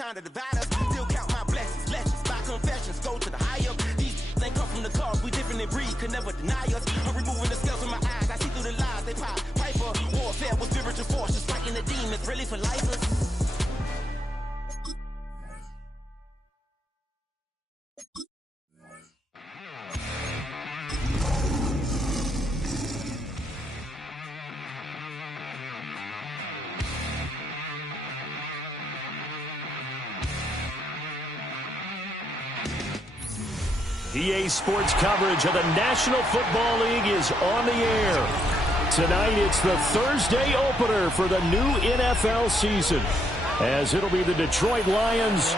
trying to divide us. Still count my blessings, lessons, my confessions, go to the higher. These ain't come from the cars, we different in breed, could never deny us. I'm removing the scales from my eyes, I see through the lies, they pop. Piper, warfare with spiritual force, just fighting the demons, really for lifers. EA Sports coverage of the National Football League is on the air. Tonight, it's the Thursday opener for the new NFL season, as it'll be the Detroit Lions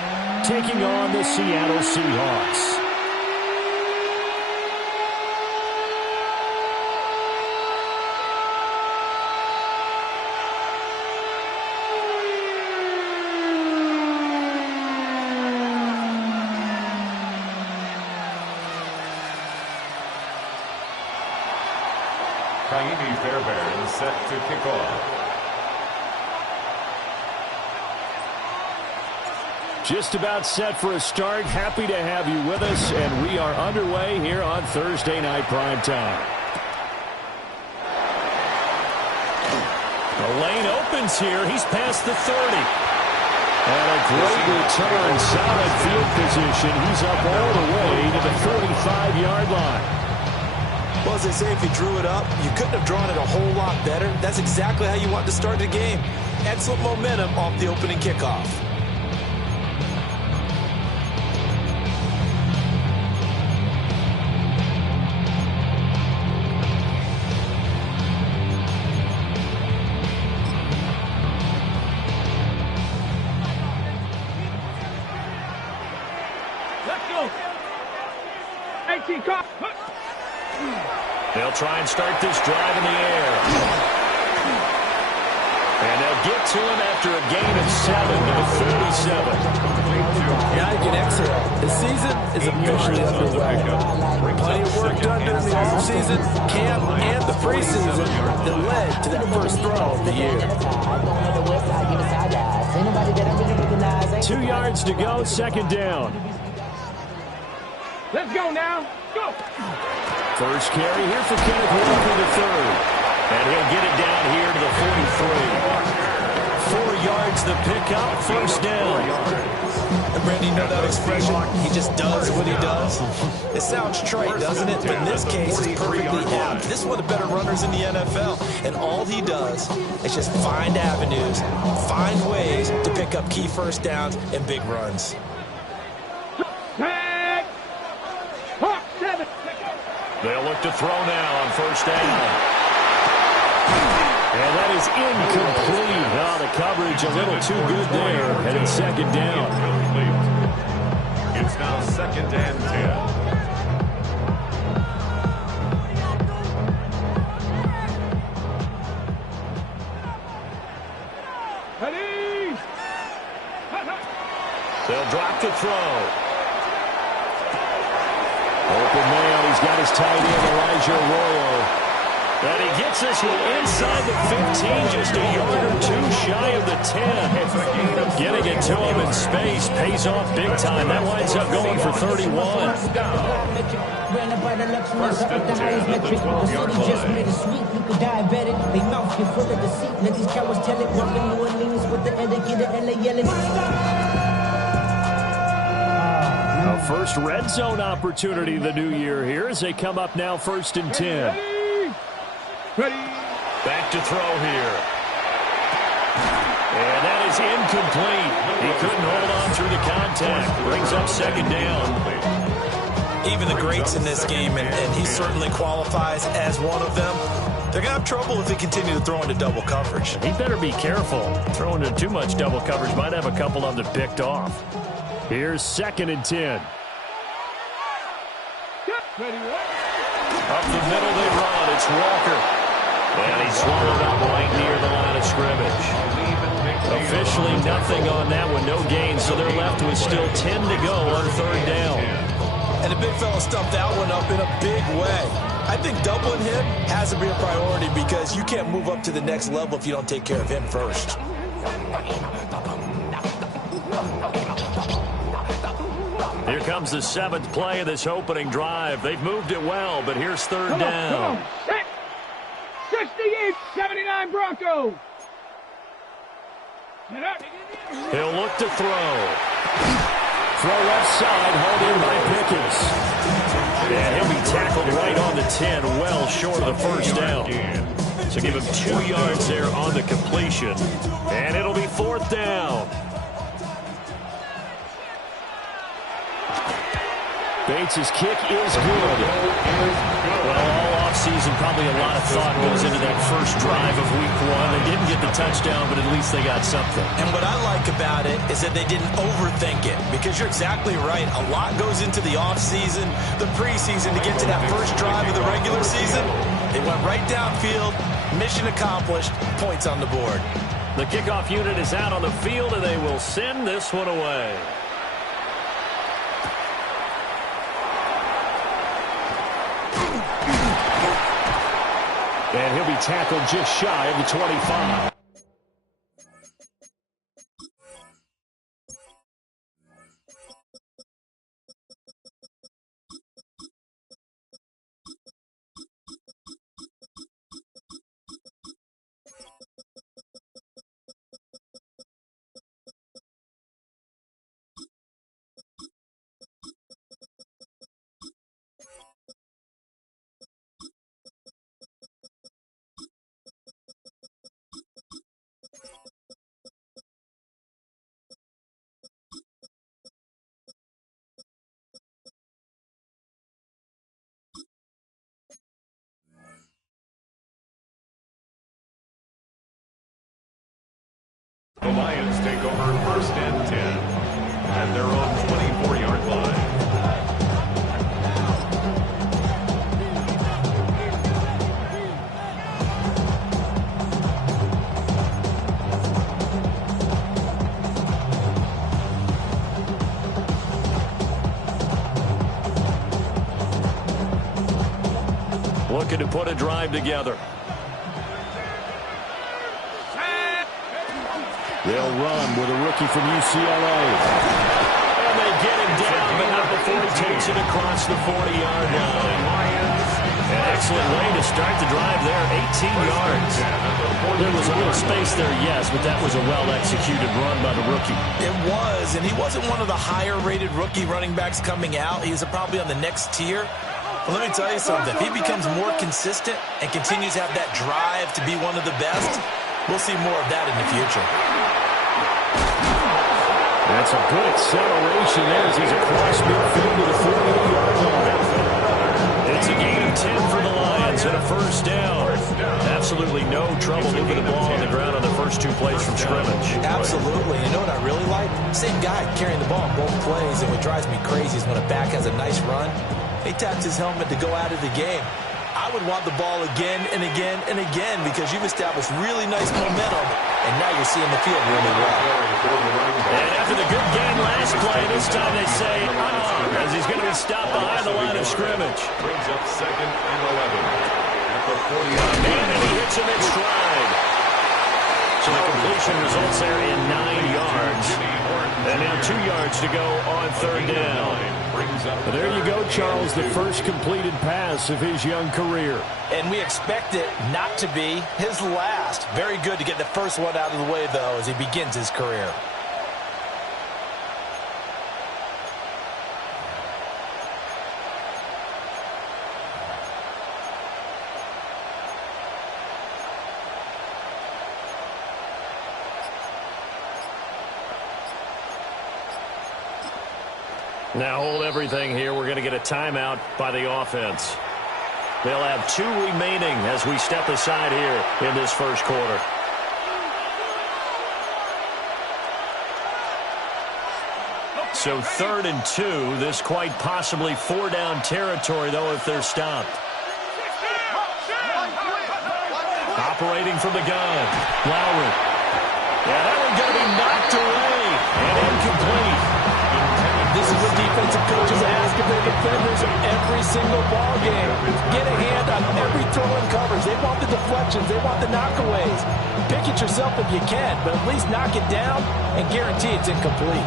taking on the Seattle Seahawks. Fairbairn set to kick off. Just about set for a start. Happy to have you with us, and we are underway here on Thursday Night Primetime. The lane opens here. He's past the 30. And a great return, solid field position. He's up all the way to the 45-yard line. Well, as they say, if you drew it up, you couldn't have drawn it a whole lot better. That's exactly how you want to start the game. Excellent momentum off the opening kickoff. Let's go. 18 cut. They'll try and start this drive in the air. And they'll get to him after a gain of 7 to the 37. Now you can exhale. The season is officially underway. Plenty of work done during the offseason, camp, and the preseason that led to that first throw of the year. 2 yards to go, second down. Let's go now. Go. First carry here for Kenneth Walker, the third. And he'll get it down here to the 43. 4 yards the pickup, first down. And Brandon, you know that expression? He just does what he does. It sounds trite, doesn't it? But in this case, it's perfectly apt. This is one of the better runners in the NFL. And all he does is just find avenues, find ways to pick up key first downs and big runs. They'll look to throw now on first down. And that is incomplete. Oh, the coverage a little too good there. Headed second down. It's now second and 10. Ready. They'll drop the throw. Open man, he's got his tight end, Elijah Arroyo. And he gets this one inside the 15, just a yard or two shy of the 10. Getting it to him in space pays off big time. That winds up going for 31. First and 10 at the 12-yard line. First red zone opportunity the new year here as they come up now first and 10. Ready. Back to throw here. And that is incomplete. He couldn't hold on through the contact. Brings up second down. Even the greats in this game, and he certainly qualifies as one of them, they're going to have trouble if they continue to throw into double coverage. He better be careful. Throwing into too much double coverage might have a couple of them picked off. Here's second and 10. Up the middle they run. It's Walker. And he's swallowed up right near the line of scrimmage. Officially nothing on that one. No gain, so they're left with still 10 to go on third down. And the big fella stuffed that one up in a big way. I think doubling him has to be a priority because you can't move up to the next level if you don't take care of him first. Here comes the 7th play of this opening drive. They've moved it well, but here's third down. Come on. 68-79 Broncos. Get up. He'll look to throw. Throw left side, hauled in by Pickens. And he'll be tackled right on the 10, well short of the first down. So give him 2 yards there on the completion. And it'll be 4th down. Bates' kick is good. Well, all offseason, probably a lot of thought goes into that first drive of week 1. They didn't get the touchdown, but at least they got something. And what I like about it is that they didn't overthink it, because you're exactly right. A lot goes into the offseason, the preseason, to get to that first drive of the regular season. They went right downfield, mission accomplished, points on the board. The kickoff unit is out on the field, and they will send this one away. And he'll be tackled just shy of the 25. The Lions take over 1st and 10 at their own 24-yard line. Looking to put a drive together. They'll run with a rookie from UCLA. And they get him down, but not before he takes it across the 40-yard line. An excellent way to start the drive there, 18 yards. There was a little space there, yes, but that was a well-executed run by the rookie. It was, and he wasn't one of the higher-rated rookie running backs coming out. He's probably on the next tier. But let me tell you something. If he becomes more consistent and continues to have that drive to be one of the best, we'll see more of that in the future. That's a good acceleration there as he's across midfield to the 48-yard line. It's a gain of 10 for the Lions and a first down. Absolutely no trouble moving the ball on the ground on the first 2 plays from scrimmage. Absolutely. You know what I really like? Same guy carrying the ball on both plays, and what drives me crazy is when a back has a nice run, he taps his helmet to go out of the game. I would want the ball again and again and again, because you've established really nice momentum, and now you're seeing the field really well. And after the good game last play, this time they say, as he's going to be stopped behind the line of scrimmage. Brings up 2nd and 11 at the 40-yard line. And he hits him in stride. So the completion results there in 9 yards. And now 2 yards to go on 3rd down. Well, there you go, Charles, the first completed pass of his young career. And we expect it not to be his last. Very good to get the first one out of the way, though, as he begins his career. Now hold everything here. We're going to get a timeout by the offense. They'll have 2 remaining as we step aside here in this first quarter. So 3rd and 2. This quite possibly 4-down territory, though, if they're stopped. Operating from the gun. Lowry. Yeah, that one's going to be knocked away and incomplete. This is what defensive coaches ask of their defenders every single ball game. Get a hand on every throw and coverage. They want the deflections. They want the knockaways. Pick it yourself if you can, but at least knock it down and guarantee it's incomplete.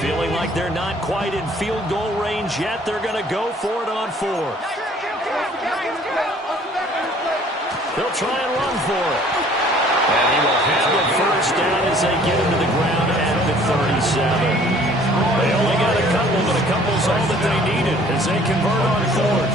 Feeling like they're not quite in field goal range yet. They're going to go for it on 4. They'll try and run for it. And he will have it first down as they get him to the ground at the 37. They only got a couple, but a couple's all that they needed as they convert on 4th.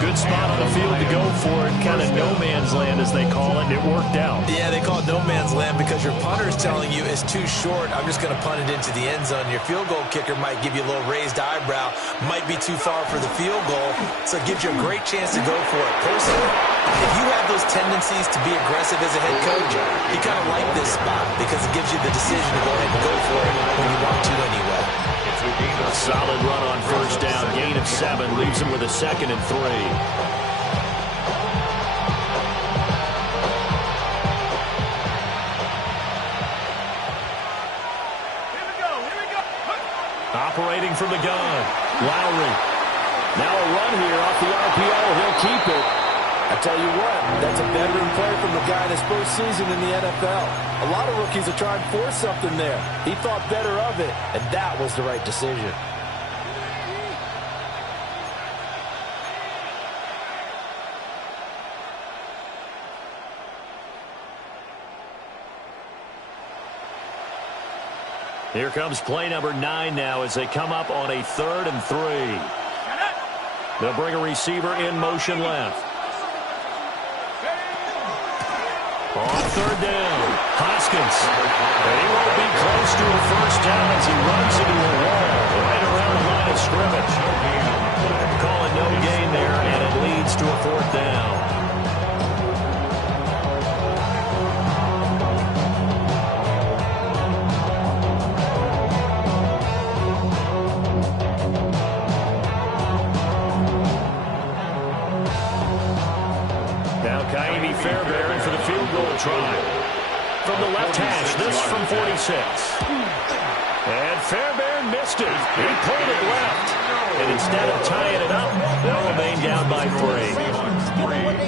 Good spot on the field to go for it. Kind of no man's land, as they call it, and it worked out. Yeah, they call it no man's land because your punter's telling you it's too short. I'm just going to punt it into the end zone. Your field goal kicker might give you a little raised eyebrow. Might be too far for the field goal, so it gives you a great chance to go for it. Personally, if you have those tendencies to be aggressive as a head coach, you kind of like this spot because it gives you the decision to go ahead and go for it when you want to anyway. A solid run on first down. Gain of 7 leaves him with a 2nd and 3. Operating from the gun. Lowry. Now a run here off the RPO. He'll keep it. I tell you what, that's a veteran play from the guy in his first season in the NFL. A lot of rookies are trying to force something there. He thought better of it, and that was the right decision. Here comes play number 9 now as they come up on a 3rd and 3. They'll bring a receiver in motion left. On 3rd down, Hoskins. And he won't be close to a first down as he runs into a wall right around the line of scrimmage. Call it no gain there, and it leads to a 4th down. Fairbairn for the field goal try. From the left hash, this from 46. And Fairbairn missed it. He pulled it left. And instead of tying it up, they'll remain down by 3.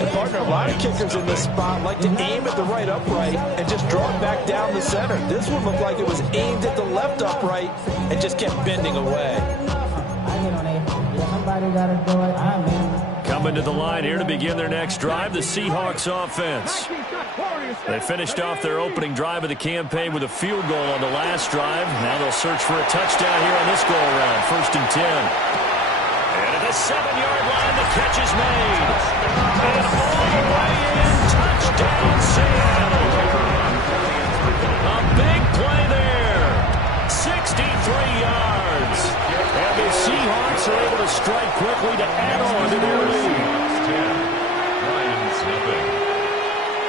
And partner, a lot of kickers in this spot like to aim at the right upright and just draw it back down the center. This one looked like it was aimed at the left upright and just kept bending away. Somebody got to do it. Coming to the line here to begin their next drive, the Seahawks offense. They finished off their opening drive of the campaign with a field goal on the last drive. Now they'll search for a touchdown here on this go-around, 1st and 10. And at the 7-yard line, the catch is made. And all the way in, touchdown Seattle. A big play there, 63 yards. And the Seahawks are able to strike quickly to add on to their lead.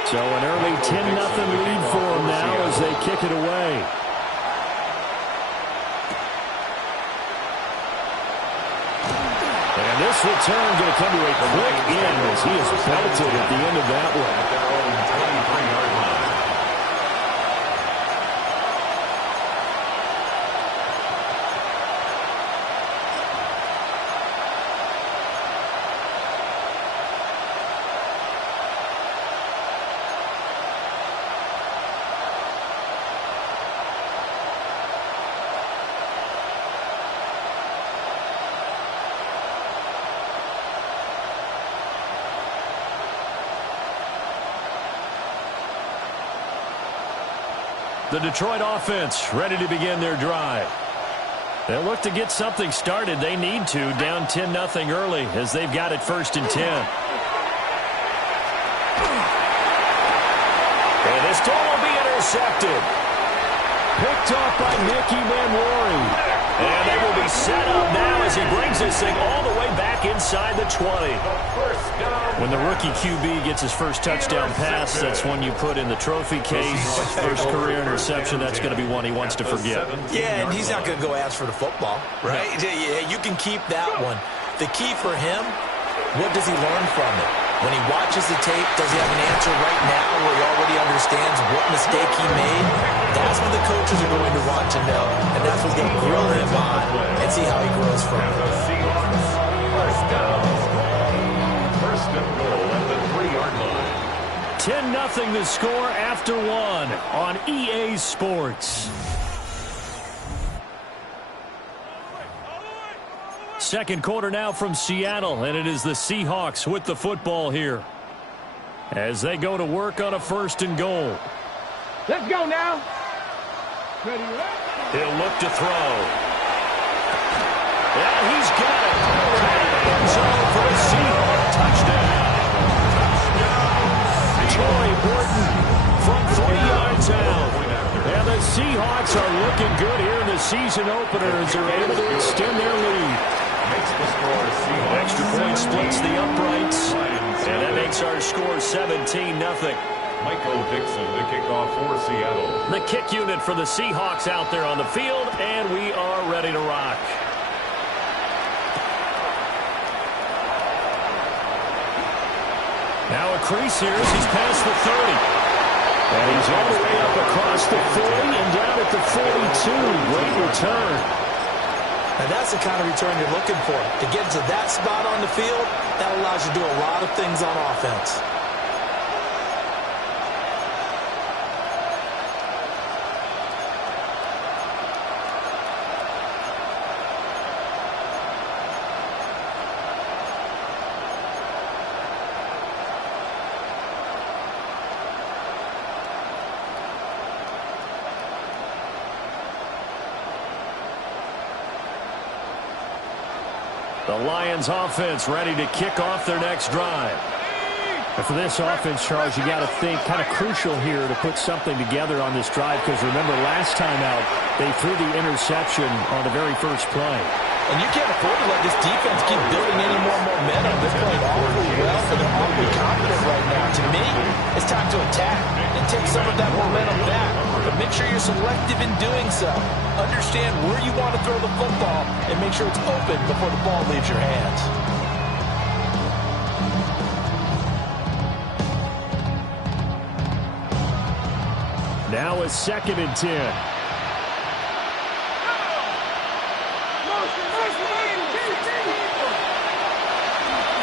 So an early 10-0 lead for them now as they kick it away. And this return going to come to a quick end as he is belted at the end of that one. The Detroit offense ready to begin their drive. They'll look to get something started. They need to, down 10-0 early as they've got it 1st and 10. And this ball will be intercepted. Picked off by Nicky Manwari. And they will be set up now as he brings this thing all the way back inside the 20. When the rookie QB gets his first touchdown pass, that's one you put in the trophy case. First career interception, that's going to be one he wants to forget. Yeah, and he's not going to go ask for the football, right? Yeah, you can keep that one. The key for him, what does he learn from it? When he watches the tape, does he have an answer right now where he already understands what mistake he made? That's what the coaches are going to want to know, and that's what's going to grill him on and see how he grows from it. First down. First and goal at the 3-yard line. 10-0 the score after one on EA Sports. Second quarter now from Seattle, and it is the Seahawks with the football here as they go to work on a first and goal. Let's go now. Ready? He'll look to throw. Yeah, he's got it. End zone for a Seahawk touchdown. Troy Horton from 3 yards out. And the Seahawks are looking good here in the season opener as they're able to extend their lead. Extra point splits the uprights, and that makes our score 17-0. Michael Dixon to kick off for Seattle. The kick unit for the Seahawks out there on the field, and we are ready to rock. Now a crease here as he's past the 30. And he's all the way up across the 40 and down at the 42. Great return. And that's the kind of return you're looking for. To get to that spot on the field, that allows you to do a lot of things on offense. The Lions offense ready to kick off their next drive. And for this offense, Charles, you got to think kind of crucial here to put something together on this drive, because remember last time out they threw the interception on the very first play. And you can't afford to let this defense keep building any more momentum. They're playing awfully well, and they're awfully confident right now. To me, it's time to attack and take some of that momentum back. But make sure you're selective in doing so. Understand where you want to throw the football and make sure it's open before the ball leaves your hands. Now a 2nd and 10.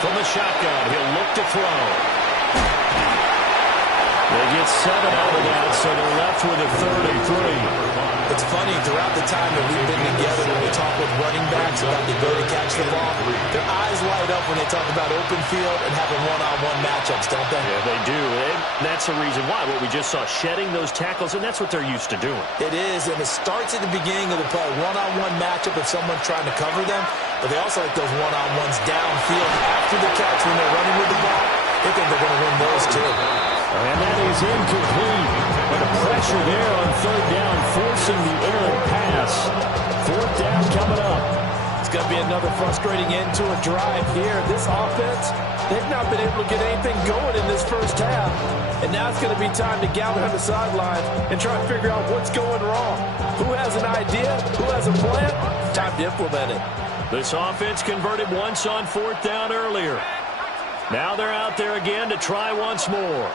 From the shotgun, he'll look to throw. They get 7 out of that, so they're left with a 33. It's funny, throughout the time that we've been together, when we talk with running backs about the ability to catch the ball, their eyes light up when they talk about open field and having one-on-one matchups, don't they? Yeah, they do. And that's the reason why. What we just saw, shedding those tackles, and that's what they're used to doing. It is, and it starts at the beginning of the play. One-on-one matchup if someone's trying to cover them, but they also like those one-on-ones downfield after the catch when they're running with the ball. They think they're going to win those too. And that is incomplete. But the pressure there on 3rd down, forcing the errant pass. 4th down coming up. It's going to be another frustrating end to a drive here. This offense, they've not been able to get anything going in this first half. And now it's going to be time to gather on the sidelines and try to figure out what's going wrong. Who has an idea? Who has a plan? Time to implement it. This offense converted once on 4th down earlier. Now they're out there again to try once more.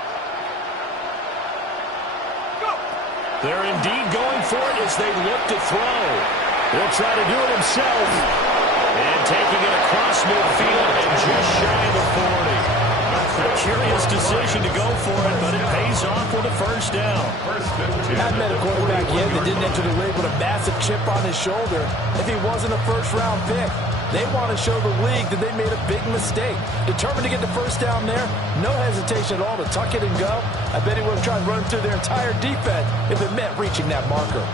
They're indeed going for it as they look to throw. He'll try to do it himself. And taking it across midfield and just shy of the 40. A curious decision to go for it, but it pays off with a 1st down. Hadn't met a quarterback yet that didn't enter the league with a massive chip on his shoulder if he wasn't a first-round pick. They want to show the league that they made a big mistake. Determined to get the 1st down there, no hesitation at all to tuck it and go. I bet he would have tried running through their entire defense if it meant reaching that marker.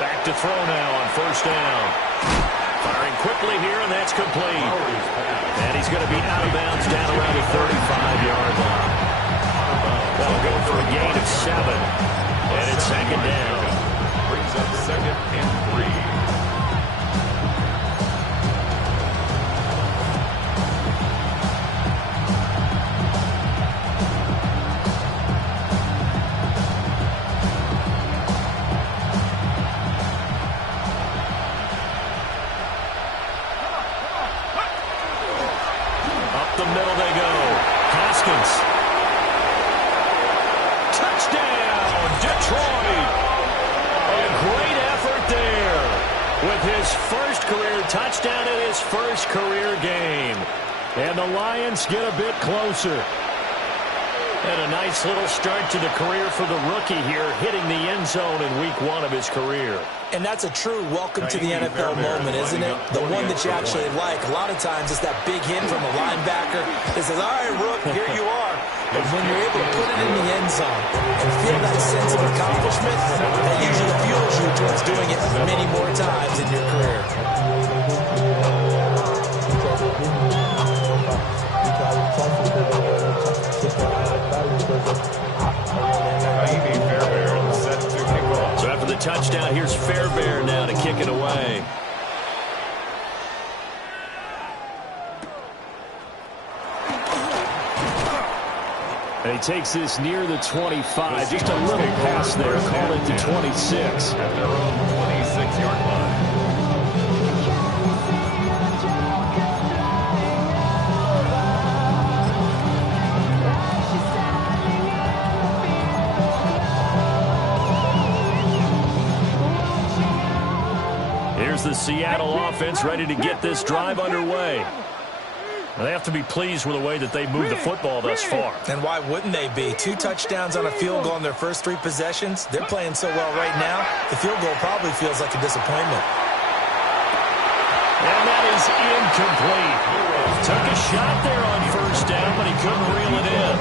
Back to throw now on 1st down. Firing quickly here, and that's complete. And he's going to be out of bounds down around the 35-yard line. That'll go for a gain of 7. And it's second down. Brings up 2nd and 3. The middle they go. Haskins. Touchdown, Detroit. A great effort there with his first career touchdown in his first career game. And the Lions get a bit closer. And a nice little start to the career for the rookie here, hitting the end zone in week 1 of his career. And that's a true welcome to the NFL moment, isn't it? The one that you actually like. A lot of times it's that big hit from a linebacker that says, all right, Rook, here you are. And when you're able to put it in the end zone and feel that sense of accomplishment, that usually fuels you towards doing it many more times in your career. So after the touchdown, here's Fairbairn now to kick it away. And he takes this near the 25. Just a little pass there. Call it to 26. At their own 26-yard line. Here's the Seattle offense ready to get this drive underway. They have to be pleased with the way that they moved the football thus far. And why wouldn't they be? 2 touchdowns on a field goal in their first 3 possessions. They're playing so well right now, the field goal probably feels like a disappointment. And that is incomplete. Took a shot there on first down, but he couldn't reel it in.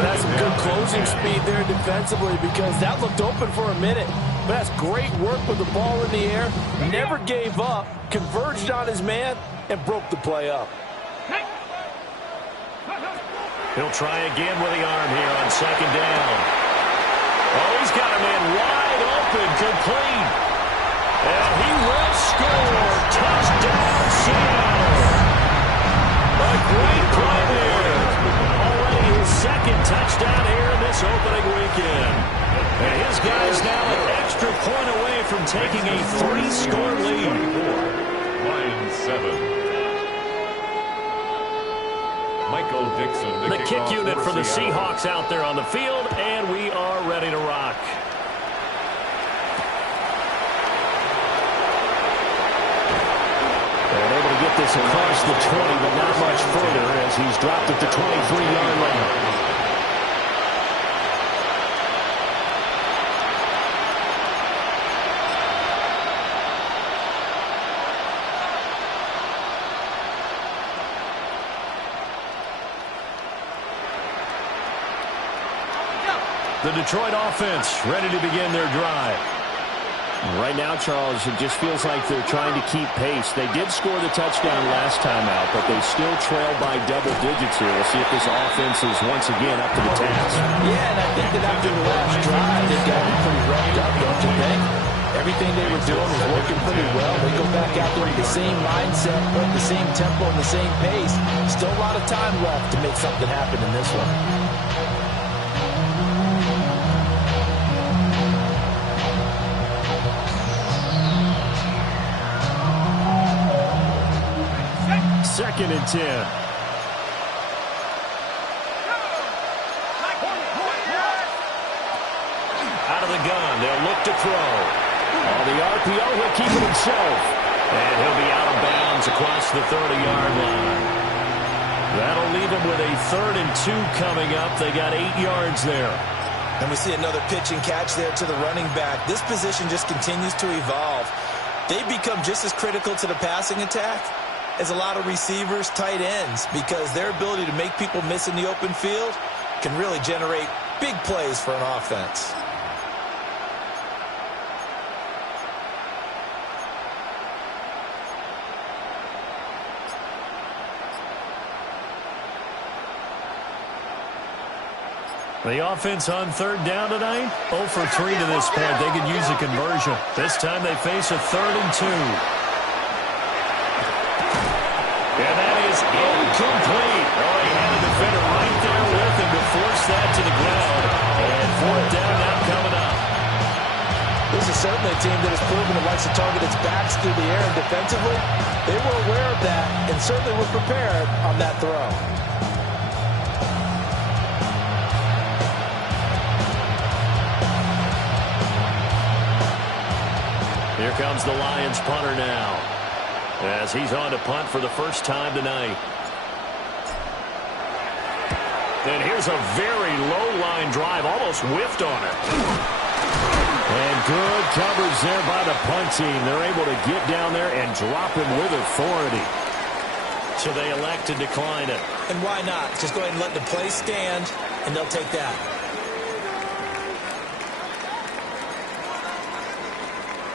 That's some good closing speed there defensively because that looked open for a minute. But that's great work with the ball in the air. Never gave up, converged on his man, and broke the play up. He'll try again with the arm here on second down. Oh, he's got a man wide open, complete. And he will score. Touchdown, Seattle. A great play there. Already his second touchdown here in this opening weekend. And his guys now an extra point away from taking a 3-score lead. Lions 7. Michael Dixon. The kick unit for the Seahawks out there on the field, and we are ready to rock. And able to get this across the 20, but not much further as he's dropped at the 23-yard line. The Detroit offense ready to begin their drive. Right now, Charles, it just feels like they're trying to keep pace. They did score the touchdown last time out, but they still trail by double digits here. We'll see if this offense is once again up to the task. Yeah, and I think that after the last drive, they've got it pretty revved up, don't you think? Everything they were doing was working pretty well. They go back out there with the same mindset, the same tempo, and the same pace. Still a lot of time left to make something happen in this one. Second and 10. Out of the gun, they'll look to throw. On the RPO, he'll keep it himself. And he'll be out of bounds across the 30-yard line. That'll leave him with a 3rd and 2 coming up. They got 8 yards there. And we see another pitch and catch there to the running back. This position just continues to evolve. They become just as critical to the passing attack as a lot of receivers, tight ends, because their ability to make people miss in the open field can really generate big plays for an offense. The offense on third down tonight, 0 for 3 to this point. They could use a conversion. This time they face a 3rd and 2. And that is incomplete. Oh, he had a defender right there with him to force that to the ground. And 4th down now coming up. This is certainly a team that has proven it likes to target its backs through the air, and defensively, they were aware of that and certainly were prepared on that throw. Here comes the Lions punter now, as he's on to punt for the first time tonight. And here's a very low line drive, almost whiffed on it. And good coverage there by the punt team. They're able to get down there and drop him with authority. So they elect to decline it. And why not? Just go ahead and let the play stand, and they'll take that.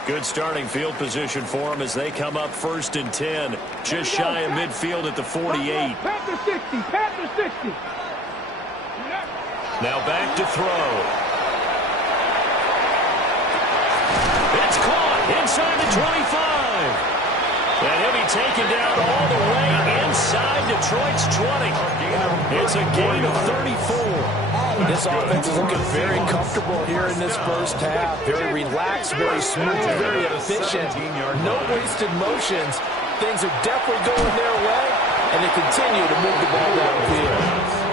Good starting field position for them as they come up 1st and 10. Just shy of midfield at the 48. Panther 60, Panther 60. Now back to throw. It's caught inside the 25. And he'll be taken down all the way inside Detroit's 20. It's a gain of 34. This offense is looking very comfortable here in this first half. Very relaxed, very smooth, very efficient. No wasted motions. Things are definitely going their way, and they continue to move the ball downfield.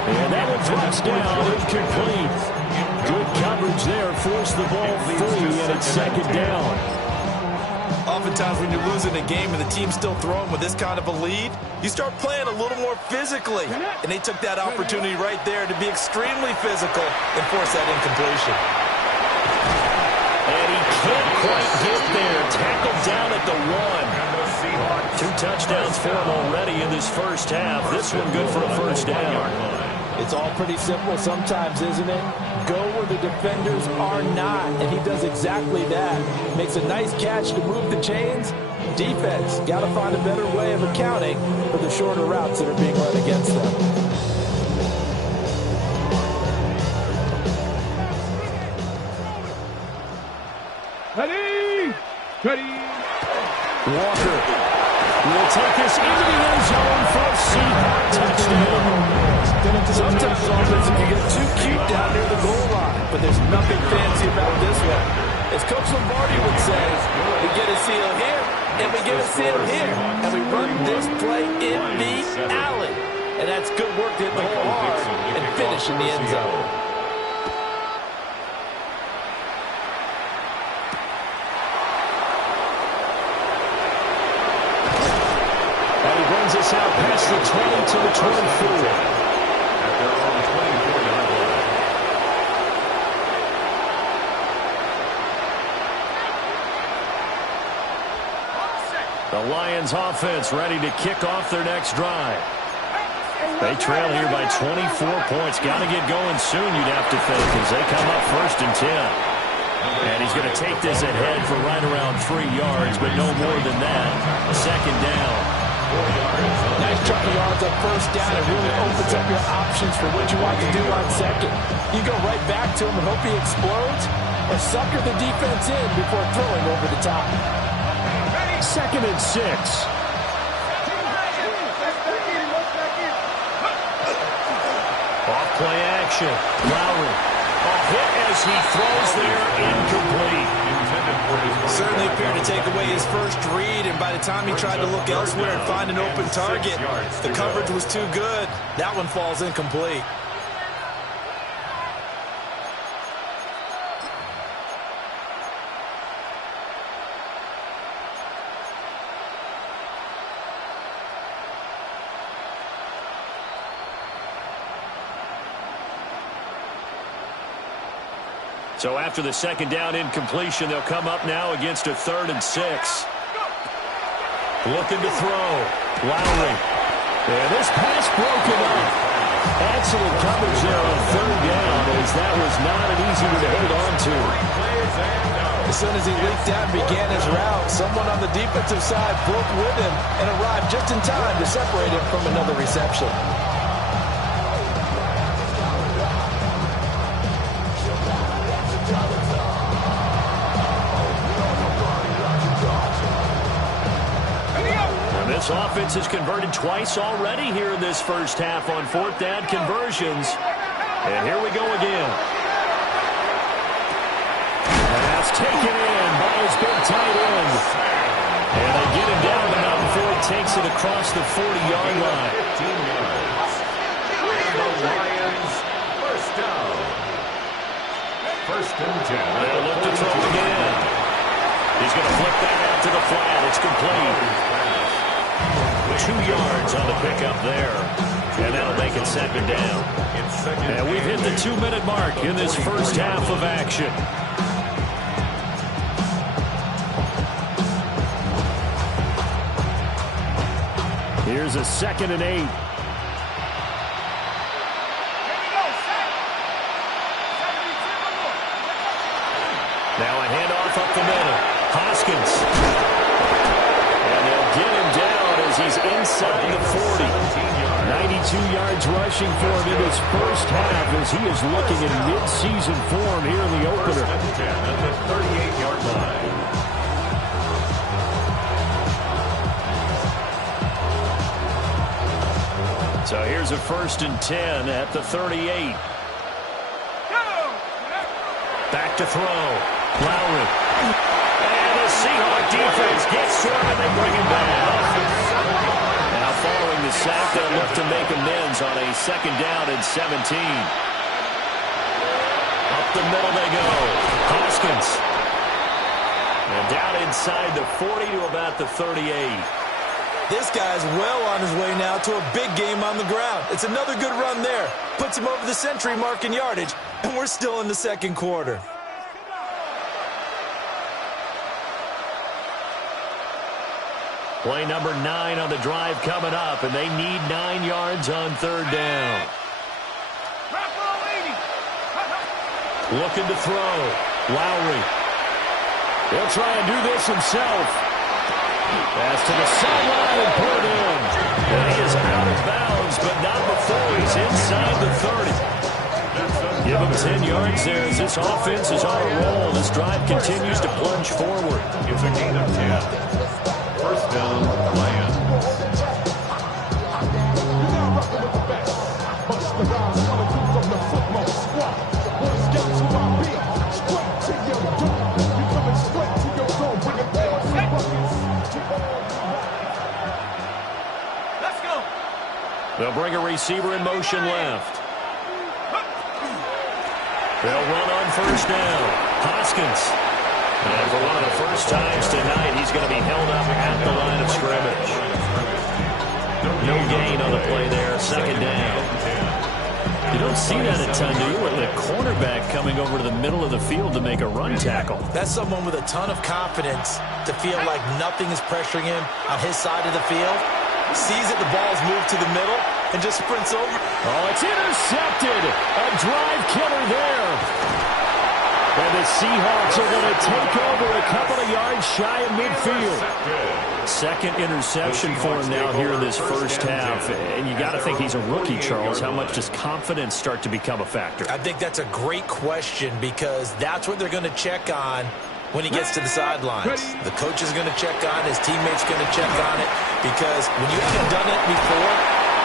And that one drops down, incomplete. Good coverage there, forced the ball free, and it's 2nd down. Oftentimes when you're losing a game and the team's still throwing with this kind of a lead, you start playing a little more physically. And they took that opportunity right there to be extremely physical and force that incompletion. And he can't quite get there. Tackled down at the 1. 2 touchdowns for him already in this first half. This one good for a 1st down. It's all pretty simple sometimes, isn't it? Go where the defenders are not, and he does exactly that. Makes a nice catch to move the chains. Defense got to find a better way of accounting for the shorter routes that are being run against them. Ready! Ready! Walker will take this into the end zone for a Seahawk touchdown. Sometimes offense can get too cute down near the goal line, but there's nothing fancy about this one. As Coach Lombardi would say, we get a seal here, and we get a seal here, and we run this play in the alley. And that's good work to hit the hole hard and finish in the end zone. And he brings us out past the 20 to the 24. The Lions offense ready to kick off their next drive. They trail here by 24 points. Got to get going soon, you'd have to think, as they come up 1st and 10. And he's going to take this ahead for right around 3 yards, but no more than that. 2nd down. Nice chunk of yards on 1st down. It really opens up your options for what you want to do on 2nd. You go right back to him and hope he explodes, or sucker the defense in before throwing over the top. 2nd and 6. Off play action. Lowry. A hit as he throws there, incomplete. Certainly appeared to take away his first read, and by the time he tried to look elsewhere and find an open target, the coverage was too good. That one falls incomplete. So after the 2nd down incompletion, they'll come up now against a 3rd and 6. Looking to throw. Lowry. And this pass broken up. Excellent coverage there on 3rd down, as that was not an easy one to hold on to. As soon as he leaked out and began his route, someone on the defensive side broke with him and arrived just in time to separate him from another reception. This offense has converted twice already here in this first half on fourth down conversions. And here we go again. Pass taken in by his big tight end. And they get him down the mountain before he takes it across the 40-yard line. 15 yards. The Lions, first down. First and 10. They'll look to throw again. He's going to flip that out to the flat. It's complete. 2 yards on the pickup there. And that'll make it second down. And we've hit the 2-minute mark in this first half of action. Here's a 2nd and 8. Now a handoff up the middle. Hoskins. And they'll get him down as he's inside the 40. 92 yards rushing for him in his first half as he is looking in mid-season form here in the opener. At the 38-yard line. So here's a 1st and 10 at the 38. Back to throw. Lowry. And the Seahawk defense gets to him and they bring him down. Now following the sack, they'll look to make amends on a 2nd down and 17. Up the middle they go. Hoskins. And down inside the 40 to about the 38. This guy's well on his way now to a big game on the ground. It's another good run there. Puts him over the century mark in yardage, and we're still in the second quarter. Play number 9 on the drive coming up, and they need 9 yards on 3rd down. Looking to throw. Lowry. He'll try and do this himself. Pass to the sideline and put it in. And he is out of bounds, but not before he's inside the 30. Give him 10 yards there as this offense is on a roll. This drive continues to plunge forward. It's a gain of 10. First down, Lions. They'll bring a receiver in motion left. They'll run on 1st down. Hoskins. And for one of the first times tonight, he's going to be held up at the line of scrimmage. No gain on the play there. 2nd down. You don't see that a ton, do you? With the cornerback coming over to the middle of the field to make a run tackle. That's someone with a ton of confidence to feel like nothing is pressuring him on his side of the field. Sees that the ball's moved to the middle and just sprints over. Oh, it's intercepted. A drive killer there. And the Seahawks are going to take over a couple of yards shy of midfield. 2nd interception for him now here in this first half. And you got to think he's a rookie, Charles. How much does confidence start to become a factor? I think that's a great question because that's what they're going to check on when he gets to the sidelines. The coach is going to check on, his teammates going to check on it, because when you haven't done it before,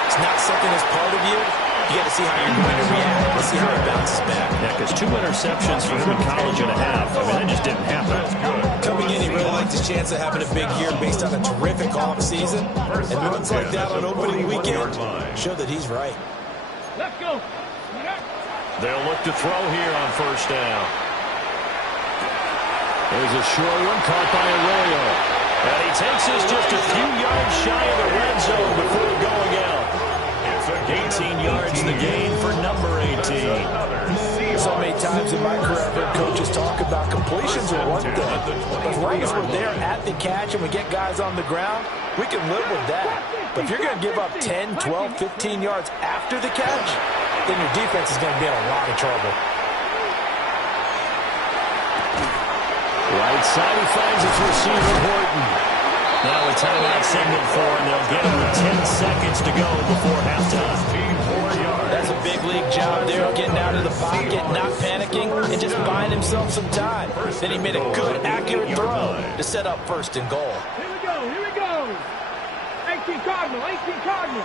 it's not something that's part of you. You got to see how you're going to react. Let's see how it bounces back. Yeah, because 2 interceptions for him in college and a half. I mean, that just didn't happen. Coming in, he really liked his chance of having a big year based on a terrific offseason. And runs like that on opening weekend show that he's right. Let's go. They'll look to throw here on 1st down. There's a short one caught by Arroyo. And he takes this just a few yards shy of the red zone before going out. 18 yards the gain for number 18. So many times in my career, I've heard coaches talk about completions are one thing. But as long as we're there at the catch and we get guys on the ground, we can live with that. But if you're going to give up 10, 12, 15 yards after the catch, then your defense is going to be in a lot of trouble. Right side, he finds his receiver, Horton. Now a timeout signal for him. They'll get him with 10 seconds to go before halftime. That's a big league job there, getting out of the pocket, not panicking, and just buying himself some time. Then he made a good, accurate throw to set up 1st and goal. Here we go. Here we go. Hey, 18 Cardinal, 18 Cardinal.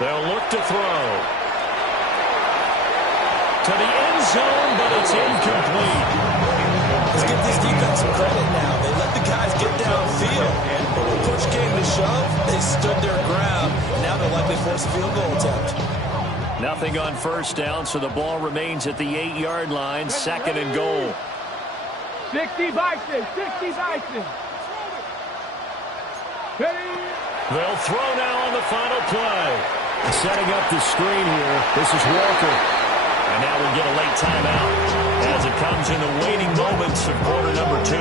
They'll look to throw. To the end zone, but it's incomplete. Let's give this defense some credit now. They let the guys get downfield. But when push came to shove, they stood their ground. Now they'll likely force a field goal attempt. Nothing on first down, so the ball remains at the 8-yard line, 2nd and goal. 60 Bison, 60 Bison. They'll throw now on the final play. Setting up the screen here, this is Walker. And now we'll get a late timeout as it comes in the waning moments of quarter number 2.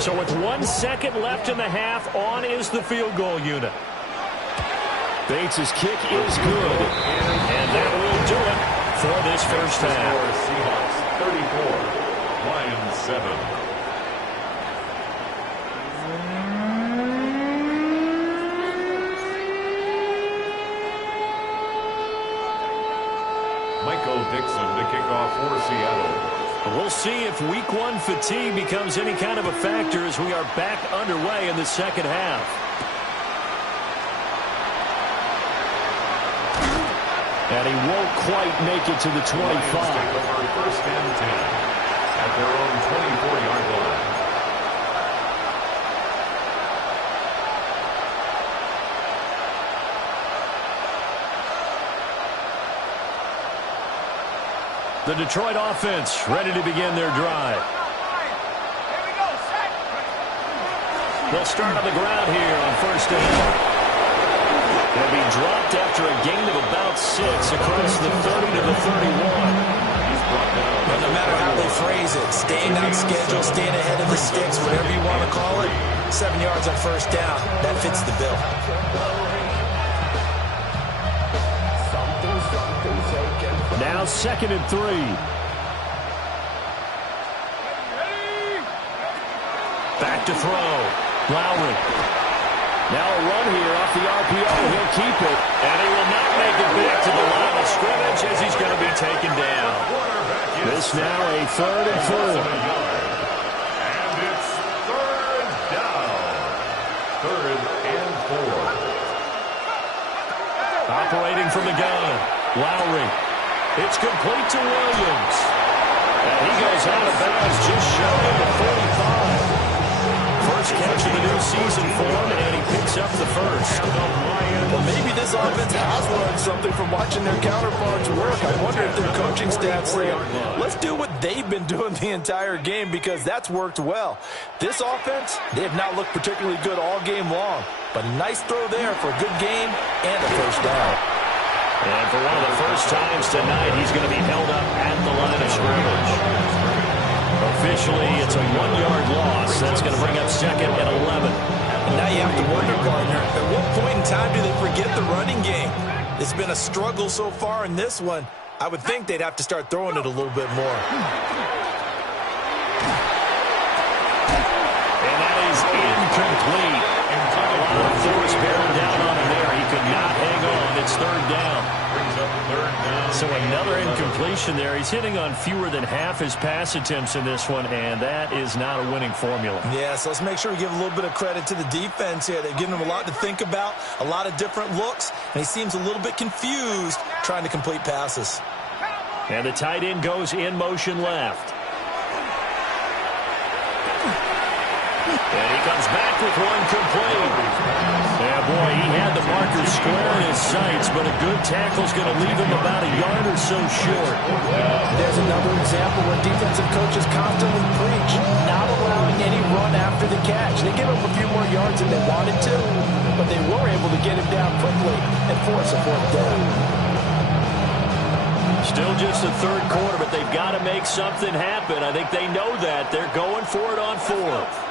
So with 1 second left in the half, on is the field goal unit. Bates' kick is good. And that will do it for this first half. Seahawks 34, Lions 7. Dixon to kick off for Seattle. We'll see if week 1 fatigue becomes any kind of a factor as we are back underway in the second half. And he won't quite make it to the 25. Take over 1st and 10 at their own 24-yard line. The Detroit offense ready to begin their drive. They'll start on the ground here on 1st down. They'll be dropped after a gain of about 6 across the 30 to the 31. But no matter how they phrase it, staying on schedule, staying ahead of the sticks, whatever you want to call it, 7 yards on 1st down, that fits the bill. Now 2nd and 3. Back to throw. Lowry. Now a run here off the RPO. He'll keep it. And he will not make it back to the line of scrimmage as he's going to be taken down. This now a 3rd and 4. And it's 3rd down. 3rd and 4. Operating from the gun. Lowry. It's complete to Williams. And he goes out of bounds just shy of the 45. First catch of the new season for him, and he picks up the first. Well, maybe this offense has learned something from watching their counterparts work. I wonder if their coaching staff say, let's do what they've been doing the entire game, because that's worked well. This offense, they have not looked particularly good all game long. But a nice throw there for a good game and a first down. And for one of the first times tonight, he's going to be held up at the line of scrimmage. Officially, it's a 1-yard loss. That's going to bring up 2nd and 11. And now you have to wonder, partner, at what point in time do they forget the running game? It's been a struggle so far in this one. I would think they'd have to start throwing it a little bit more. And that is incomplete. A lot of force bearing down on him there. He could not hang on. It's 3rd down. So another incompletion there. He's hitting on fewer than half his pass attempts in this one, and that is not a winning formula. Yeah, so let's make sure we give a little bit of credit to the defense here. They've given him a lot to think about, a lot of different looks, and he seems a little bit confused trying to complete passes. And the tight end goes in motion left. And he comes back with one complete. Yeah, boy, he had the marker square in his sights, but a good tackle's going to leave him about a yard or so short. There's another example where defensive coaches constantly preach, not allowing any run after the catch. They give up a few more yards than they wanted to, but they were able to get him down quickly and force a 4th down. Still just the 3rd quarter, but they've got to make something happen. I think they know that. They're going for it on 4th.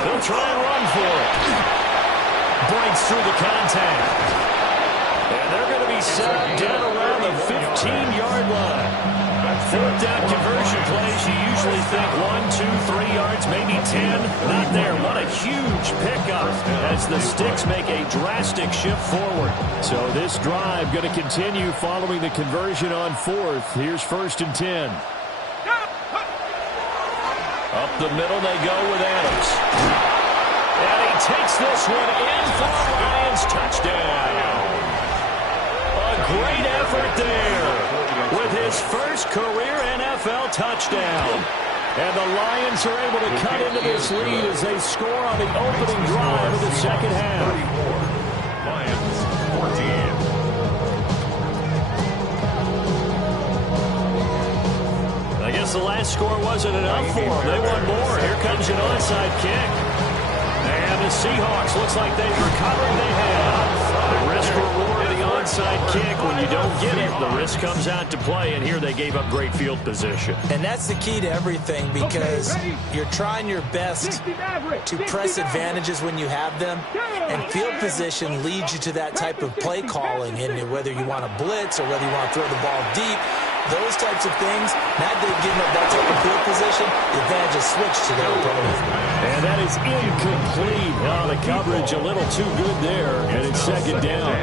They'll try and run for it. Breaks through the contact. And they're going to be set up down around the 15-yard line. 4th down conversion plays, you usually think 1, 2, 3 yards, maybe 10. Not there. What a huge pickup as the Sticks make a drastic shift forward. So this drive going to continue following the conversion on 4th. Here's 1st and 10. Up the middle they go with Adams. takes this one in for a Lions touchdown. A great effort there with his first career NFL touchdown. And the Lions are able to cut into this lead as they score on the opening drive of the second half. Lions 14. I guess the last score wasn't enough for them. They want more. Here comes an onside kick. And the Seahawks, looks like they've recovered. They have. The risk reward of the onside kick. When you don't get it, the risk comes out to play. And here they gave up great field position. And that's the key to everything, because you're trying your best to press advantages when you have them. And field position leads you to that type of play calling. And whether you want to blitz or whether you want to throw the ball deep, those types of things, not they've given up that type of field position, the advantage is switched to their opponent. And that is incomplete. Oh, the coverage a little too good there, and it's second down.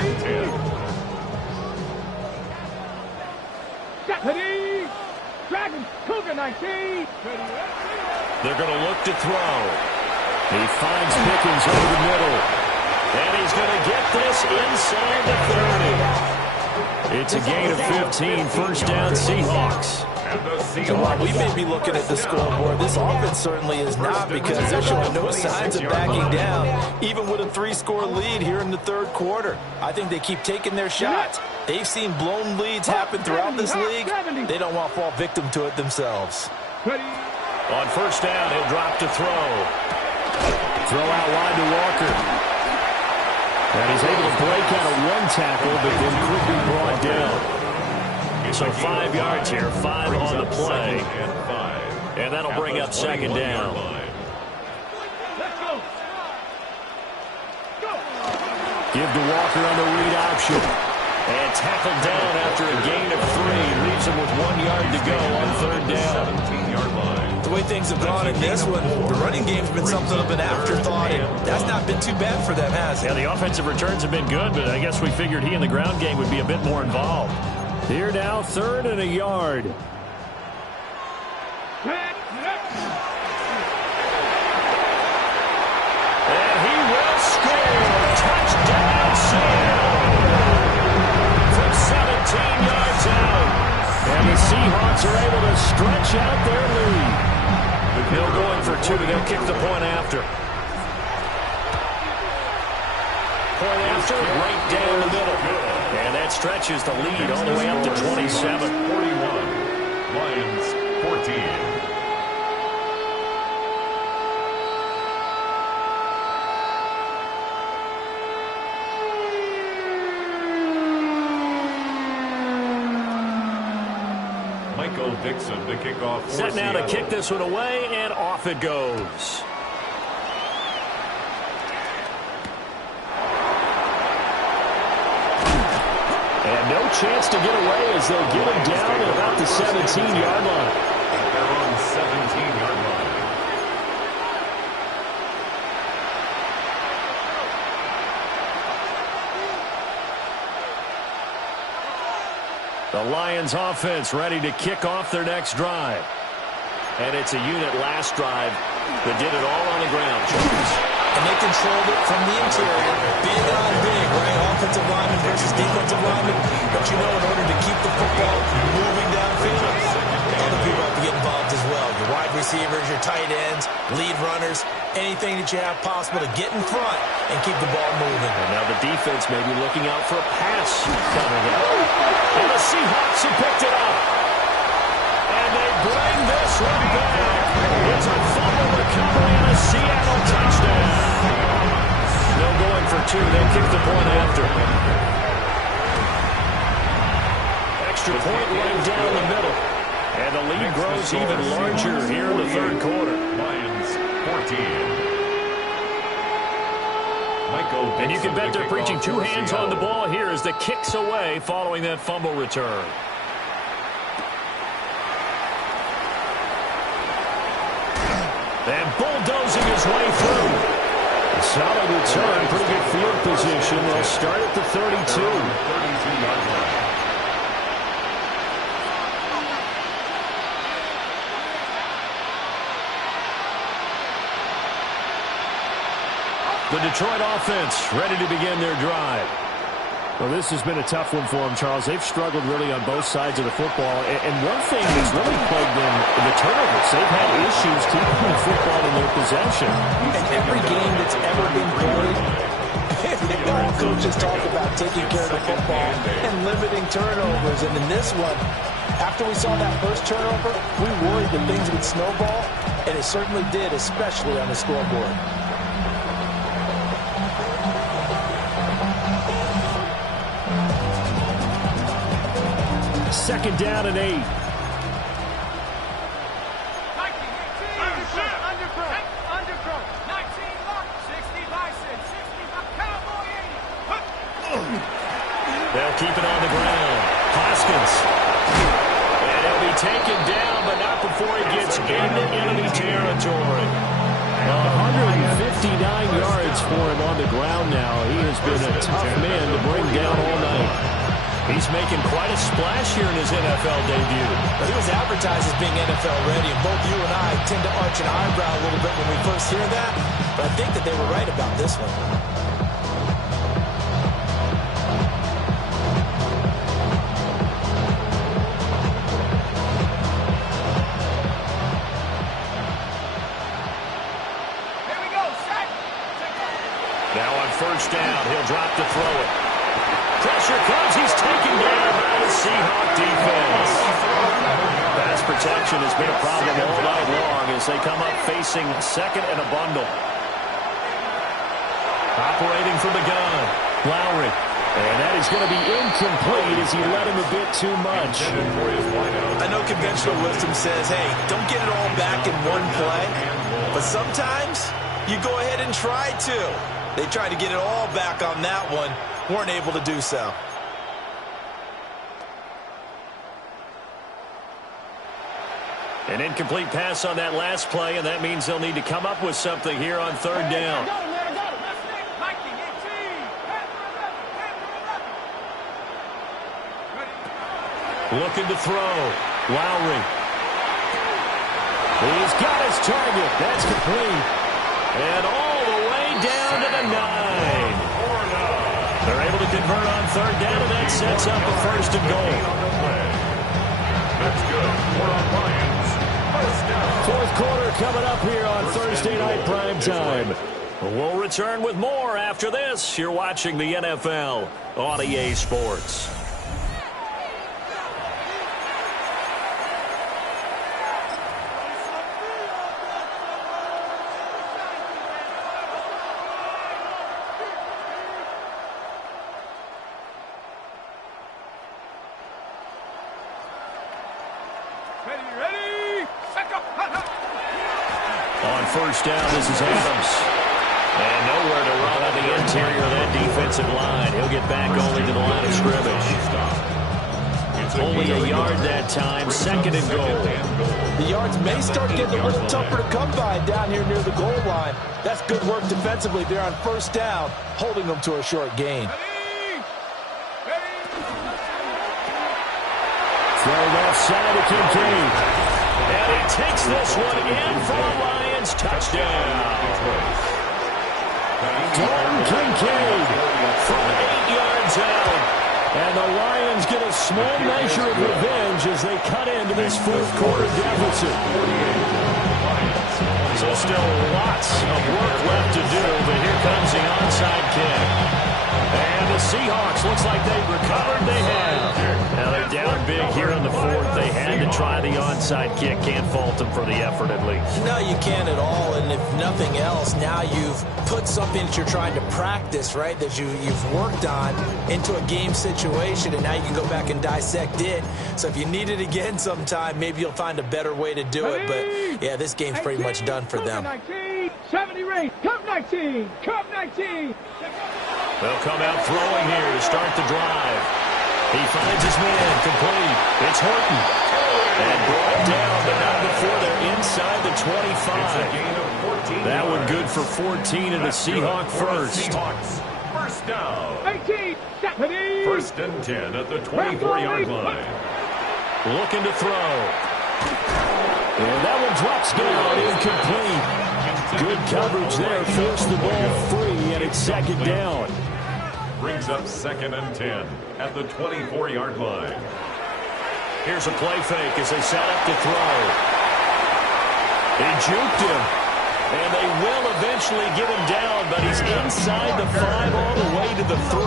Deputy! Dragons, Cougar 19! They're going to look to throw. He finds Pickens over the middle. And he's going to get this inside the 30. It's a gain of 15, first down Seahawks. And while we may be looking at the scoreboard, this offense certainly is not, because they're showing no signs of backing down, even with a 3-score lead here in the third quarter. I think they keep taking their shots. They've seen blown leads happen throughout this league. They don't want to fall victim to it themselves. On first down, he'll drop to throw. Throw out wide to Walker. And he's able to break out of one tackle, but then quickly brought down. So 5 yards here, 5 on the play. And that'll bring up second down. Give to Walker on the read option. And tackled down after a gain of 3. Leaves him with 1 yard to go on third down. 17-yard line. The way things have gone in this one, the running game's been something of an afterthought, and that's not been too bad for them, has it? Yeah, the offensive returns have been good, but I guess we figured he in the ground game would be a bit more involved. Here now, 3rd and a yard. And he will score. Touchdown, Seattle. From 17 yards out. And the Seahawks are able to stretch out their lead. They'll go in for 2. They'll kick the point after. Point after, right down the middle. And that stretches the lead all the way up to 27. 41. Lions 14. Dixon to kick off. Set now to kick this one away, and off it goes. And no chance to get away as they'll get him down at about the 17-yard line. They're on the 17-yard line. The Lions offense ready to kick off their next drive. And it's a unit last drive that did it all on the ground, Junkies. And they controlled it from the interior. Big on big, right? Offensive lineman versus defensive lineman. But you know, in order to keep the football moving downfield, other people have to get involved as well. Your wide receivers, your tight ends, lead runners, anything that you have possible to get in front and keep the ball moving. And now the defense may be looking out for a pass coming up. And the Seahawks have picked it up. And they bring this one back. It's a fumble recovery and a Seattle touchdown. They'll go in for 2. They kick the point after. Extra point right down the middle. And the lead grows even larger here in the third quarter. Lions 14. And you can bet they're preaching 2 hands on the ball here as the kick's away following that fumble return. And bulldozing his way through. A solid return, pretty good field position. They'll start at the 32. 32-yard line. The Detroit offense ready to begin their drive. Well, this has been a tough one for them, Charles. They've struggled really on both sides of the football. And one thing that's really plagued them, the turnovers. They've had issues keeping the football in their possession. And every game that's ever been played, all coaches talk about taking care of the football and limiting turnovers. And in this one, after we saw that first turnover, we worried that things would snowball, and it certainly did, especially on the scoreboard. Second down and 8. Underthrow. Underthrow. 19 lock. 60 bicep. 60 cowboy 80. They'll keep it on the ground. Hoskins. And he'll be taken down, but not before he gets into enemy territory. 159 yards for him on the ground now. He has been a tough man to bring down all night. He's making quite a splash here in his NFL debut. But he was advertised as being NFL ready, and both you and I tend to arch an eyebrow a little bit when we first hear that. But I think that they were right about this one. Here we go. Set. Now on first down, he'll drop to throw it. Pressure comes. He's taken down by the Seahawk defense. Pass protection has been a problem all night long as they come up facing second and a bundle. Operating from the gun, Lowry. And that is going to be incomplete as he let him a bit too much. I know conventional wisdom says, hey, don't get it all back in one play. But sometimes you go ahead and try to. They tried to get it all back on that one. Weren't able to do so. An incomplete pass on that last play, and that means they'll need to come up with something here on third down. Looking to throw. Lowry. He's got his target. That's complete. And all the way down to the 9. They're able to convert on third down, and that sets up a first and goal. That's good. More on Lions. First down. Fourth quarter coming up here on Thursday Night Prime Time. We'll return with more after this. You're watching the NFL on EA Sports. On first down, this is Adams. And nowhere to run on the interior of that defensive line. He'll get back only to the line of scrimmage. Only a yard that time, second and goal. The yards may start getting a little tougher to come by down here near the goal line. That's good work defensively there on first down, holding them to a short gain. Throw left side to Kincaid. And he takes this one in for a Lions touchdown. Dalton Kincaid from 8 yards out. And the Lions get a small measure of revenge as they cut into this fourth quarter deficit. So still lots of work left to do, but here comes the onside kick. And the Seahawks, looks like they've recovered. They have. Now they're down big here in the fourth. They had to try the onside kick. Can't fault them for the effort at least. No, you can't at all. And if nothing else, now you've put something that you're trying to practice, right, that you've worked on into a game situation, and now you can go back and dissect it. So if you need it again sometime, maybe you'll find a better way to do it. But, yeah, this game's pretty much done for them. 70 range. Cup 19. Cup 19. They'll come out throwing here to start the drive. He finds his man, complete. It's Horton. And brought down, but not before they're inside the 25. That one good for 14 and a Seahawk first. First down. 18. 70. First and 10 at the 24-yard line. Looking to throw. And that one drops down, incomplete. Good coverage there. Forced the ball free, and it's second down. Brings up 2nd and 10 at the 24-yard line. Here's a play fake as they set up to throw. He juked him. And they will eventually get him down, but he's inside the 5 all the way to the 3.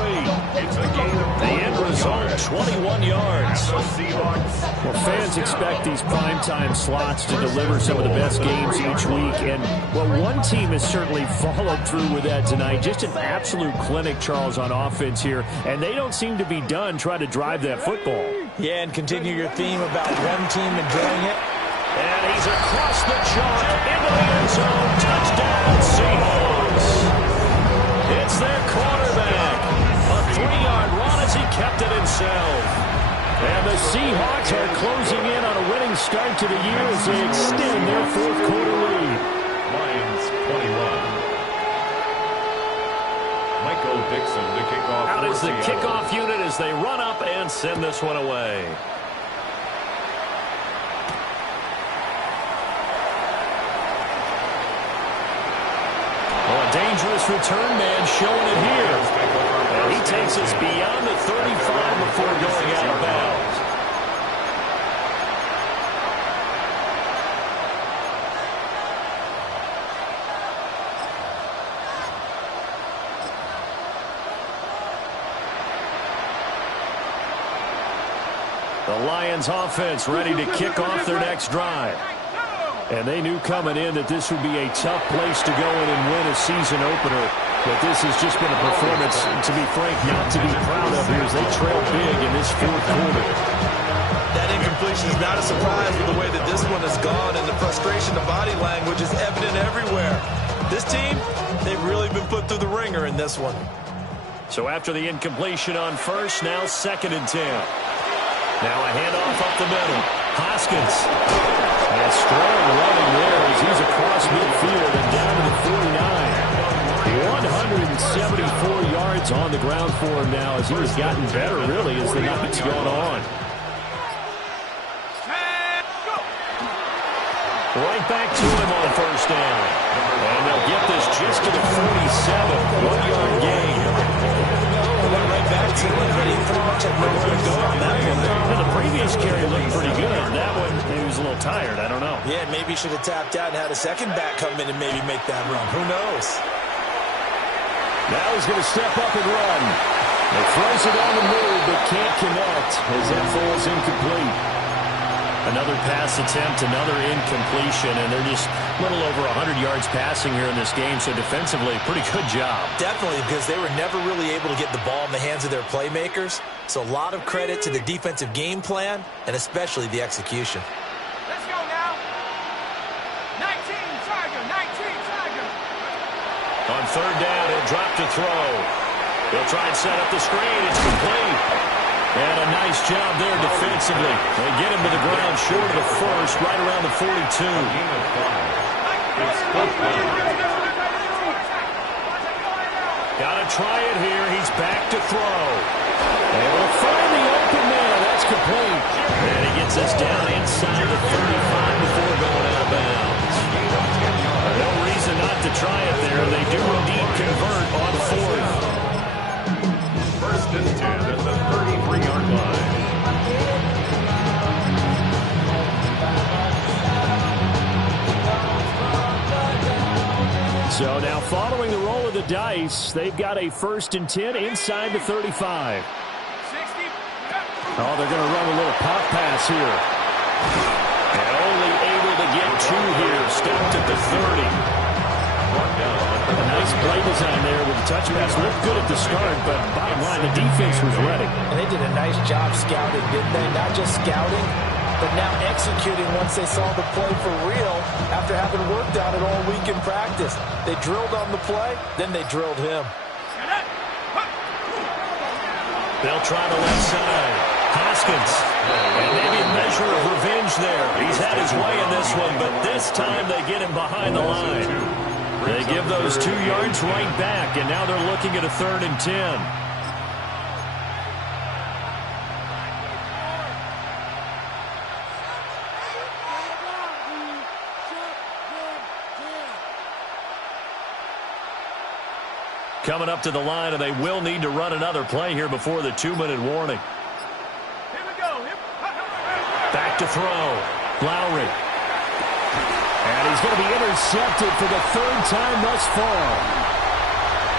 It's a gain of the end result, 21 yards. Well, fans expect these primetime slots to deliver some of the best games each week. And, well, one team has certainly followed through with that tonight. Just an absolute clinic, Charles, on offense here. And they don't seem to be done trying to drive that football. Yeah, and continue your theme about one team enjoying it. And he's across the chalk into the end zone. Touchdown, Seahawks. It's their quarterback. A 3-yard run as he kept it himself. And the Seahawks are closing in on a winning start to the year as they extend their fourth-quarter lead. Lions 21. Michael Dixon to kick off. Out is the kickoff unit as they run up and send this one away. Dangerous return man showing it here. And he takes us beyond the 35 before going out of bounds. The Lions offense ready to kick off their next drive. And they knew coming in that this would be a tough place to go in and win a season opener. But this has just been a performance, to be frank, not to be proud of here as they trail big in this fourth quarter. That incompletion is not a surprise with the way that this one has gone, and the frustration, the body language is evident everywhere. This team, they've really been put through the ringer in this one. So after the incompletion on first, now 2nd and 10. Now a handoff up the middle. Hoskins. And strong running there as he's across midfield and down to the 49. 174 yards on the ground for him now as he has gotten better, really, as the night's gone on. Right back to him on first down. And they'll get this just to the 47. 1-yard gain. Right back to him, but he pretty much had nowhere to go on that one. Well, the previous carry looked pretty good. That one, he was a little tired. I don't know. Yeah, maybe he should have tapped out and had a second back come in and maybe make that run. Who knows? Now he's going to step up and run. He throws it on the move, but can't connect as that falls incomplete. Another pass attempt, another incompletion, and they're just a little over 100 yards passing here in this game, so defensively, pretty good job. Definitely, because they were never really able to get the ball in the hands of their playmakers, so a lot of credit to the defensive game plan, and especially the execution. Let's go now. 19, Tiger, 19, Tiger. On third down, he'll drop to throw. He'll try and set up the screen. It's complete. And a nice job there defensively. They get him to the ground short of the first, right around the 42. Got to try it here. He's back to throw. And we'll find the open man. That's complete. And he gets us down inside the 35 before going out of bounds. No reason not to try it there. They do indeed convert on fourth. 1st and 10 at the 33-yard line. So now following the roll of the dice, they've got a 1st and 10 inside the 35. Oh, they're going to run a little pop pass here. And only able to get 2 here. Stopped at the 30. A nice play design there with the touch pass. Looked good at the start, but bottom line, the defense was ready. And they did a nice job scouting, didn't they? Not just scouting, but now executing once they saw the play for real after having worked on it all week in practice. They drilled on the play, then they drilled him. They'll try the left side. Hoskins. And maybe a measure of revenge there. He's had his way in this one, but this time they get him behind the line. They give those 2 yards right back, and now they're looking at a 3rd and 10. Coming up to the line, and they will need to run another play here before the 2-minute warning. Here we go. Back to throw. Lowry. And he's going to be intercepted for the 3rd time thus far.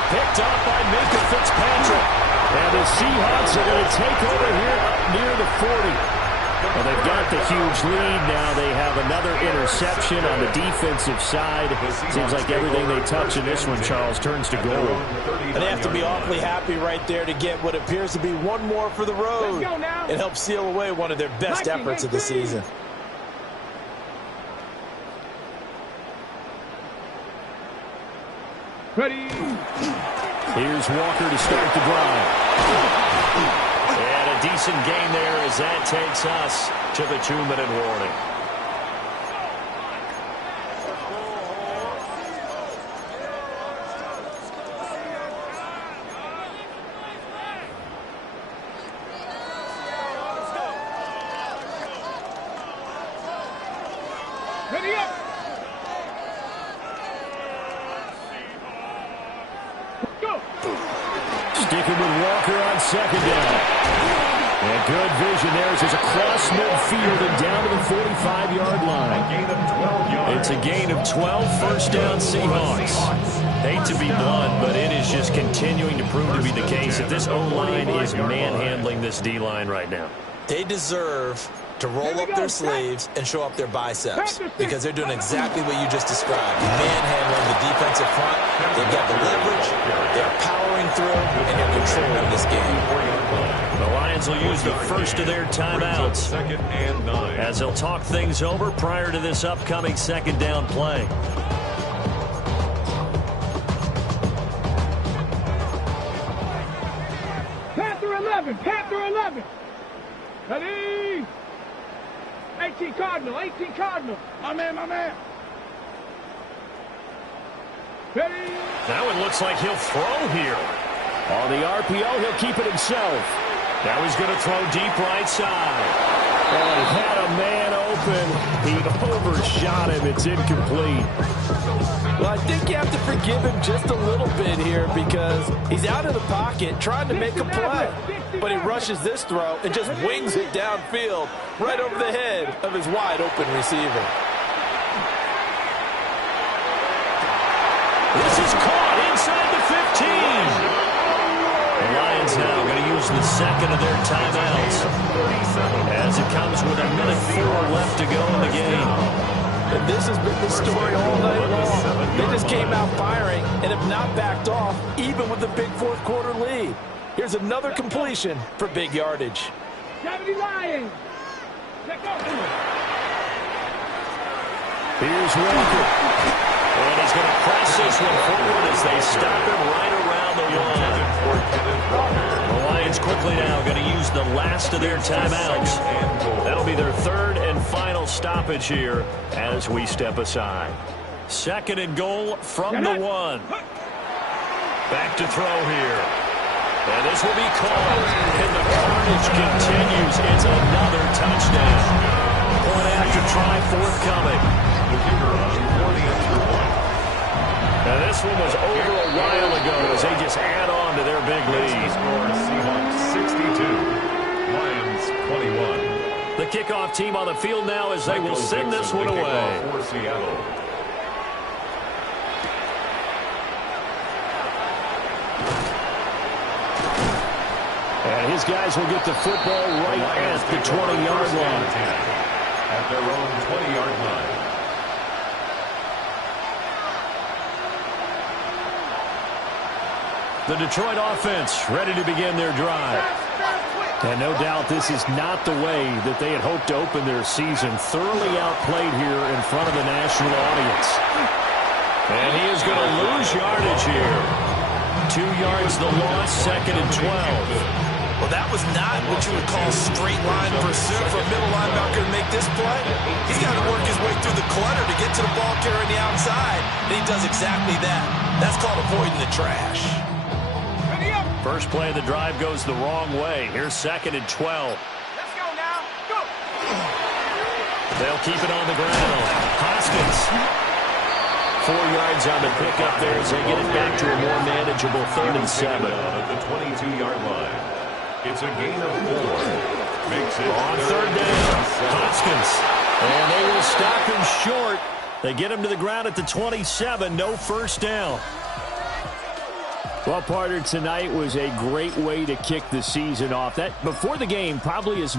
Picked up by Minka Fitzpatrick. And the Seahawks are going to take over here up near the 40. Well, they've got the huge lead now. They have another interception on the defensive side. Seems like everything they touch in this one, Charles, turns to gold. And they have to be awfully happy right there to get what appears to be one more for the road. It helps seal away one of their best efforts of the season. Ready. Here's Walker to start the drive. And a decent gain there as that takes us to the 2-minute warning. Ready up. Go. Sticking with Walker on 2nd down. And good vision there as it's across midfield and down to the 45-yard line. It's a gain of 12, first down Seahawks. Hate to be blunt, but it is just continuing to prove to be the case that this O-line is manhandling this D-line right now. They deserve to roll up their sleeves and show up their biceps because they're doing exactly what you just described. Manhandling the defensive front. They've got the leverage. They're powering through, and they're controlling this game. The Lions will use the first of their timeouts as they'll talk things over prior to this upcoming 2nd down play. Panther 11. Panther 11. Ready. 18 Cardinal. 18 Cardinal. My man, my man. Ready. That one looks like he'll throw here. On the RPO, he'll keep it himself. Now he's going to throw deep right side. Oh, he had a man open. He overshot him. It's incomplete. Well, I think you have to forgive him just a little bit here because he's out of the pocket trying to make a play. But he rushes this throw and just wings it downfield right over the head of his wide-open receiver. This is caught inside the 15. The Lions now going to use the 2nd of their timeouts as it comes with 1:04 left to go in the game. And this has been the story all night long. They just came out firing and have not backed off, even with the big 4th quarter lead. Here's another completion for big yardage. 70 Lions. Check out. Here's Walker. And he's going to press this one forward as they stop him right around the line. The Lions quickly now going to use the last of their timeouts. That'll be their 3rd and final stoppage here as we step aside. 2nd and goal from the 1. Back to throw here. And this will be called. And the carnage continues. It's another touchdown. Point after try forthcoming. Now this one was over a while ago as they just add on to their big lead. Seahawks 62, Lions 21. The kickoff team on the field now as they will send this one away. For Seattle. And his guys will get the football right at the 20-yard line. At their own 20-yard line. The Detroit offense ready to begin their drive. And no doubt this is not the way that they had hoped to open their season. Thoroughly outplayed here in front of the national audience. And he is going to lose yardage here. 2 yards the loss, 2nd and 12. Well, that was not what you would call straight line pursuit for a middle linebacker to make this play. He's got to work his way through the clutter to get to the ball carrier on the outside. And he does exactly that. That's called avoiding the trash. First play of the drive goes the wrong way. Here's 2nd and 12. Let's go now. Go. They'll keep it on the ground. Hoskins 4 yards on the pickup there as they get it back to a more manageable 3rd and 7. At the 22-yard line. It's a gain of 4. Makes it on 3rd down. Hoskins. And they will stop him short. They get him to the ground at the 27. No first down. Well, partner, tonight was a great way to kick the season off. That before the game probably is